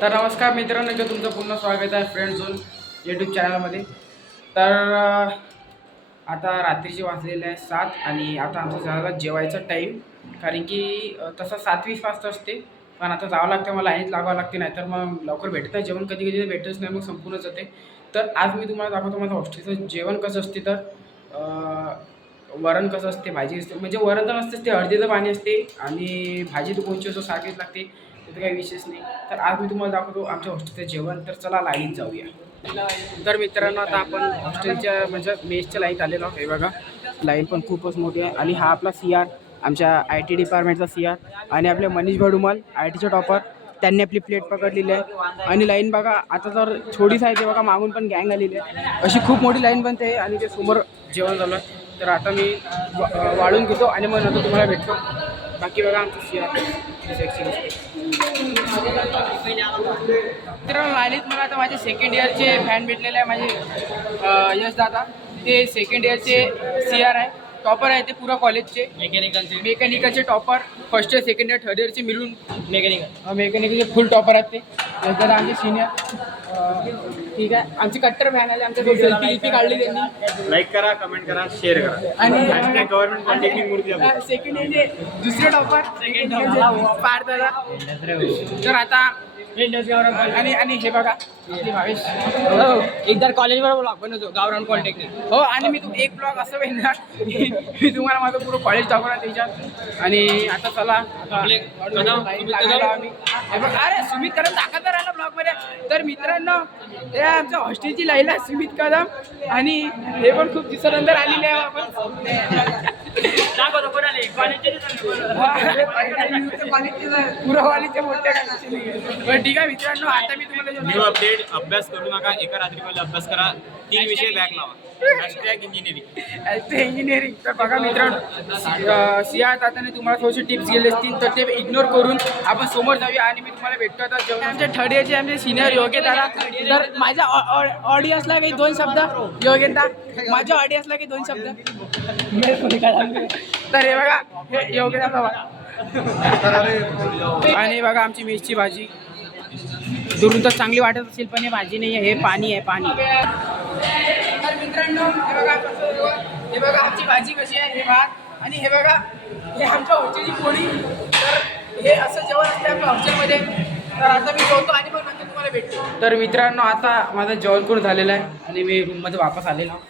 तर नमस्कार मित्रांनो, इथे तुमचं पुन्हा स्वागत आहे फ्रेंड झोन यूट्यूब चॅनलमध्ये. तर आता रात्रीचे वाजलेले आहे 7 आणि आता आमचं झाला जेवायचा टाईम. कारण की तसं 7:20 वाजता असते, पण आता जावं लागतं, मला लाईनीत लागावं लागते, नाहीतर मग लवकर भेटत नाही जेवण. कधी कधी भेटतच नाही, मग संपूनच जाते. तर आज मी तुम्हाला दाखवतो माझं हॉस्टेलचं जेवण कसं असते. तर वरण कसं असते, भाजी असते, म्हणजे वरण तर नसतेच, ते हळदीचं पाणी असते आणि भाजी तर कोणची असो सारखीच लागते, तिथं काही विशेष नाही. तर आज मी तुम्हाला दाखवतो आमच्या हॉस्टेलचं जेवण. तर चला लाईनीत जाऊया. तर मित्रांनो, आता आपण हॉस्टेलच्या म्हणजे मेसच्या लाईनीत आलेलो आहोत. हे बघा, लाईन पण खूपच मोठी आहे. आणि हा आपला CR, आमच्या IT डिपार्टमेंटचा CR, आणि आपले मनीष भडुमाल ITचे टॉपर, त्यांनी आपली प्लेट पकडलेली आहे. आणि लाईन बघा, आता तर छोटीच आहे, ते बघा मागून पण गँग आलेली आहे. अशी खूप मोठी लाईन बनते आहे आणि ते समोर जेवण झालं. तर आता मी वाढून घेतो आणि मग नंतर तुम्हाला भेटतो. बाकी बघा आमचं CR सेक्शन असते. तर लाईनीत मला आता माझे सेकंड इयरचे फॅन भेटलेले आहे. माझे यश दादा, ते सेकंड इयरचे CR आहे, टॉपर आहे ते पुरा कॉलेजचे मेकॅनिकलचे topper. First year second year third इयरचे मिळून मेकॅनिकलचे फुल टॉपर आहेत ते. यश दादा आमचे सिनियर. ठीक आहे, आमची कट्टर फॅन आले, आमच्या सेल्फी काढली त्यांनी. लाईक करा, कमेंट करा, शेअर करा. आणि गव्हर्नमेंट पॉलिटेक्निक मूर्ती सेकंड इयरचे दुसरे टॉपर पार्थ दादा. तर आता आणि हे बघा भावेश, एकदा कॉलेजवर ब्लॉग बनवतो गावरान पॉलिटेक्निक. हो. आणि मी एक ब्लॉग असं बनणार, मी तुम्हाला माझं पुरं कॉलेज दाखवणार त्याच्यात. आणि आता चला आम्ही. हे बघा, अरे सुमित कदम दाखवता राहिला ब्लॉगमध्ये. तर मित्रांनो, हे आमच्या हॉस्टेलची लाईन आहे, सुमित कदम. आणि हे पण खूप दिवसानंतर आलेले आहे आपण. दाखवतो कोणाला पुरं कॉलेजचे मोठे. ठीक आहे मित्रांनो, आता मी तुम्हाला न्यू अपडेट. अभ्यास करू नका, एका रात्रीमध्ये अभ्यास करा. 3 विषय बॅक लावा. इंजिनिअरिंग. तर बघा मित्रांनो, CR दादाने तुम्हाला थोडेसे टिप्स गेले असतील, तर ते इग्नोर करून आपण समोर जाऊया आणि मी तुम्हाला भेटतो आता जेवण. आमच्या थर्ड इयरचे आमचे सिनियर योग्य दादा. तर माझ्या ऑडियन्सला काही 2 शब्द. योग्यता, माझ्या ऑडियन्सला काही 2 शब्द. तर हे बघा, हे योग्यता बघा. आणि बघा आमची मेसची भाजी दुरून तर चांगली वाटत असेल, पण हे भाजी नाही आहे, हे पाणी आहे, पाणी. तर मित्रांनो, हे बघा आमची भाजी कशी आहे, हे भात. आणि हे बघा, हे आमच्या हॉस्टेलची पोळी. तर हे असं जेवण असते आमच्या हॉस्टेलमध्ये. तर आता मी जेवतो आणि मग नंतर तुम्हाला भेटतो. तर मित्रांनो, आता माझं जेवण करून झालेलं आहे आणि मी रूममध्ये वापस आलेलो.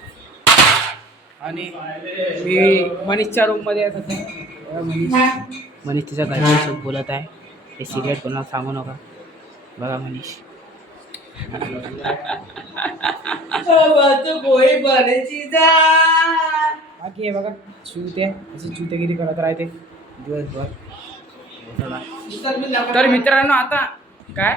आणि मी मनीषच्या रूममध्ये आहे सध्या. मनीष तिच्या घरच्यासोबत बोलत आहे. हे सिरियस कोणाला सांगू नका. बघा मनीष. बाकी हे बघा, चूत आहे, अशी चुतेगिरी करत राहते दिवसभर. तर मित्रांनो, आता काय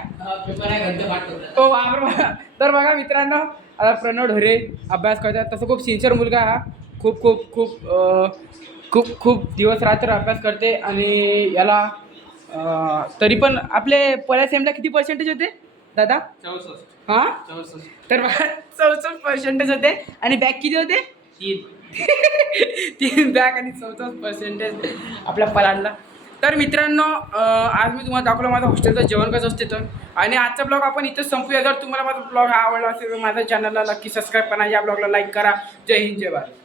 तर बघा मित्रांनो, आता प्रणव ढोरे अभ्यास करतात. तसं खूप सिन्सिअर मुलगा हा. खूप खूप खूप खूप खूप दिवस रात्र अभ्यास करते. आणि याला तरी पण आपले पहिल्या सेमला किती पर्सेंटेज होते दादा? 64. हां, 64. तर बघा 64% होते. आणि बॅक किती होते? 3 बॅक आणि 64% आपल्या पलाडला. तर मित्रांनो, आज मी तुम्हाला दाखवलं माझं हॉस्टेलचं जेवण कसं असते. तर आणि आजचा ब्लॉग आपण इथंच संपूया. जर तुम्हाला माझा ब्लॉग आवडला असेल तर माझ्या चॅनलला नक्की सबस्क्राईब करा, या ब्लॉगला लाईक करा. जय हिंद, जय भारत.